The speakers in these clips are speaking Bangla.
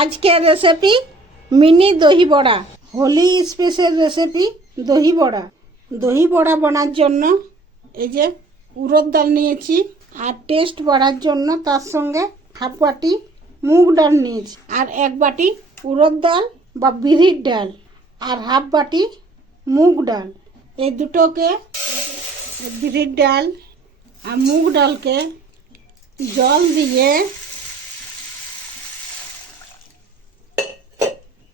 আজকের রেসিপি মিনি দহি বড়া, হোলি স্পেশাল রেসিপি দহি বড়া। দহি বড়া বানার জন্য এই যে উড়দ ডাল নিয়েছি, আর টেস্ট বাড়ার জন্য তার সঙ্গে হাফ বাটি মুগ ডাল নিয়েছি, আর এক বাটি উড়দ ডাল বা বিরির ডাল, আর হাফ বাটি মুগ ডাল। এই দুটোকে, বিরির ডাল আর মুগ ডালকে জল দিয়ে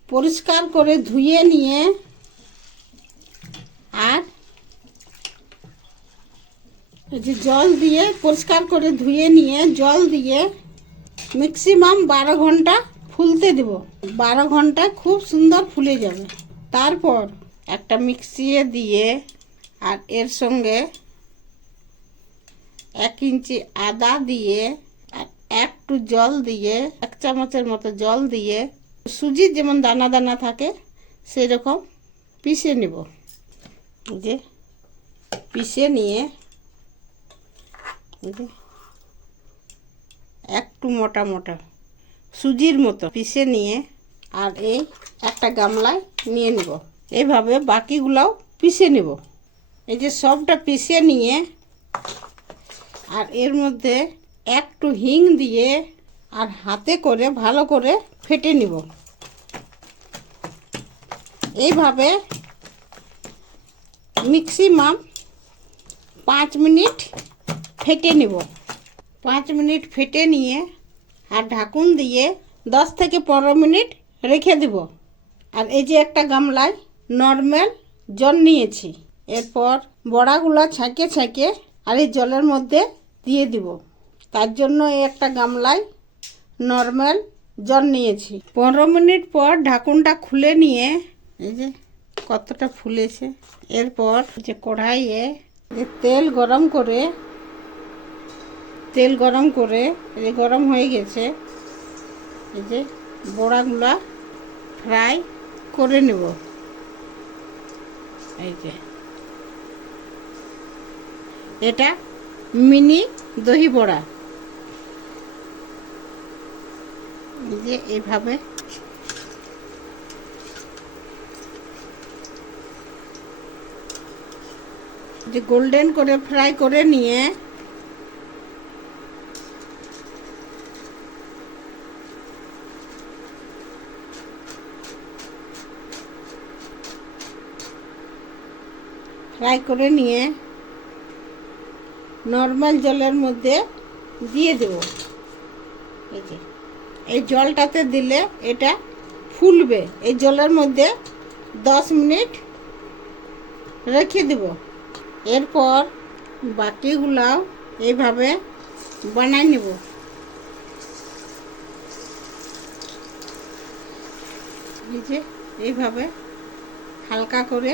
পরিষ্কার করে ধুয়ে নিয়ে, আর এই যে জল দিয়ে পরিষ্কার করে ধুয়ে নিয়ে জল দিয়ে ম্যাক্সিমাম 12 ঘন্টা ফুলতে দেব। 12 ঘন্টা খুব সুন্দর ফুলে যাবে। তারপর একটা মিক্সিয়ে দিয়ে আর এর সঙ্গে 1 ইঞ্চি আদা দিয়ে আর একটু জল দিয়ে, 1 চামচের মতো জল দিয়ে, সুজির যেমন দানা দানা থাকে সেরকম পিষে নেব। যে পিষে নিয়ে একটু মোটা মোটা সুজির মতো পিষে নিয়ে আর এই একটা গামলায় নিয়ে নেব। এইভাবে বাকিগুলোও পিষে নেব। এই যে সবটা পিষে নিয়ে আর এর মধ্যে একটু হিং দিয়ে আর হাতে করে ভালো করে ফেটে নিব। এইভাবে ম্যাক্সিমাম 5 মিনিট ফেটে নেব। 5 মিনিট ফেটে নিয়ে আর ঢাকুন দিয়ে 10 থেকে 15 মিনিট রেখে দেব। আর এই যে একটা গামলায় নর্মাল জল নিয়েছি, এরপর বড়াগুলো ছাঁকে ছাঁকে আর এই জলের মধ্যে দিয়ে দিব। তার জন্য এই একটা গামলায় নর্মাল জল নিয়েছি। 15 মিনিট পর ঢাকুনটা খুলে নিয়ে এই যে কতটা ফুলেছে। এরপর যে কড়াইয়ে তেল গরম করে এই গরম হয়ে গেছে, এই যে বড়াগুলা ফ্রাই করে নেব। এই যে এটা মিনি দহি বড়া। এই যে এইভাবে যে গোল্ডেন করে ফ্রাই করে নিয়ে নর্মাল জলের মধ্যে দিয়ে দেব। এই যে এই জলটাতে দিলে এটা ফুলবে। এই জলের মধ্যে 10 মিনিট রেখে দেব। এরপর বাকিগুলাও এইভাবে বানাই নেব। এই যে এইভাবে হালকা করে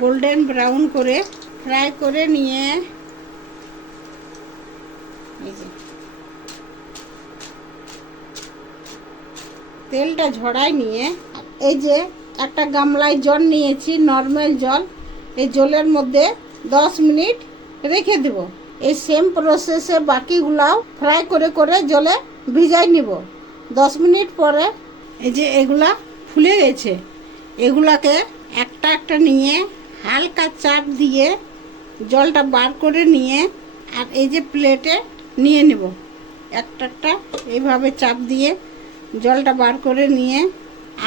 গোল্ডেন ব্রাউন করে ফ্রাই করে নিয়ে এই যে তেলটা ঝরাই নিয়ে এই যে একটা গামলায় জল নিয়েছি, নর্মাল জল। এই জলের মধ্যে 10 মিনিট রেখে দেব। এই সেম প্রসেসে বাকিগুলাও ফ্রাই করে করে জলে ভিজাই নিব। 10 মিনিট পরে এই যে এগুলা ফুলে গেছে। এগুলাকে একটা একটা নিয়ে হালকা চাপ দিয়ে জলটা বার করে নিয়ে আর এই যে প্লেটে নিয়ে নেব। একটা একটা এইভাবে চাপ দিয়ে জলটা বার করে নিয়ে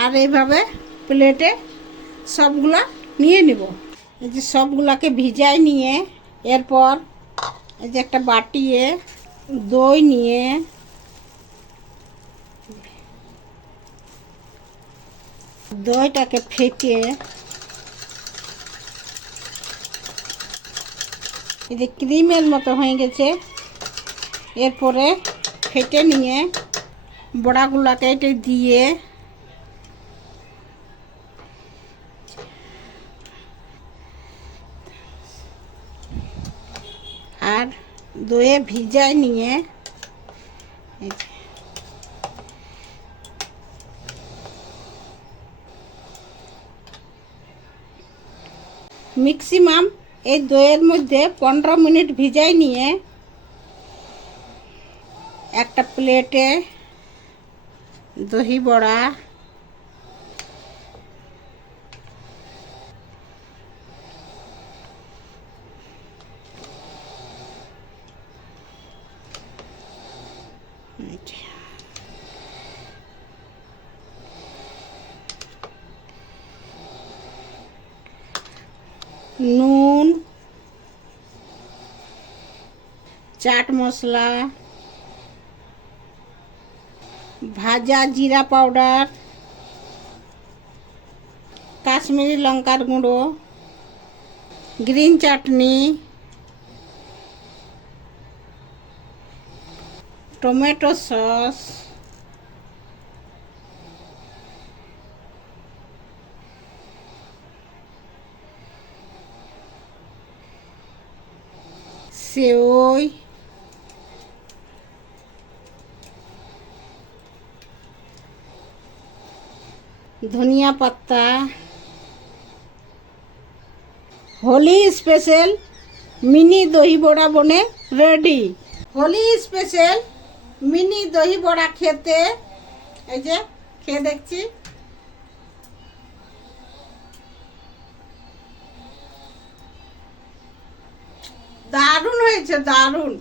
আর এইভাবে প্লেটে সবগুলা নিয়ে নেব। এই যে সবগুলাকে ভিজাই নিয়ে এরপর এই যে একটা বাটিয়ে দই নিয়ে দইটাকে ফেটে এই যে ক্রিমের মতো হয়ে গেছে। এরপরে ফেটে নিয়ে বড়াগুলাকে এটা দিয়ে আর দইয়ে ভিজাই নিয়ে ম্যাক্সিমাম এই দইয়ের মধ্যে 15 মিনিট ভিজাই নিয়ে একটা প্লেটে দহি বড়া, নুন, চাট মশলা, ভাজা জিরা পাউডার, কাশ্মীরি লঙ্কার গুঁড়ো, গ্রিন চাটনি, টমেটো সস, সেওই, ধনিয়া পাতা। হোলি স্পেশাল মিনি দহি বড়া বনে রেডি। হোলি স্পেশাল মিনি দহি বড়া খেতে, এই যে খেয়ে দেখছি, দারুণ হয়েছে, দারুণ।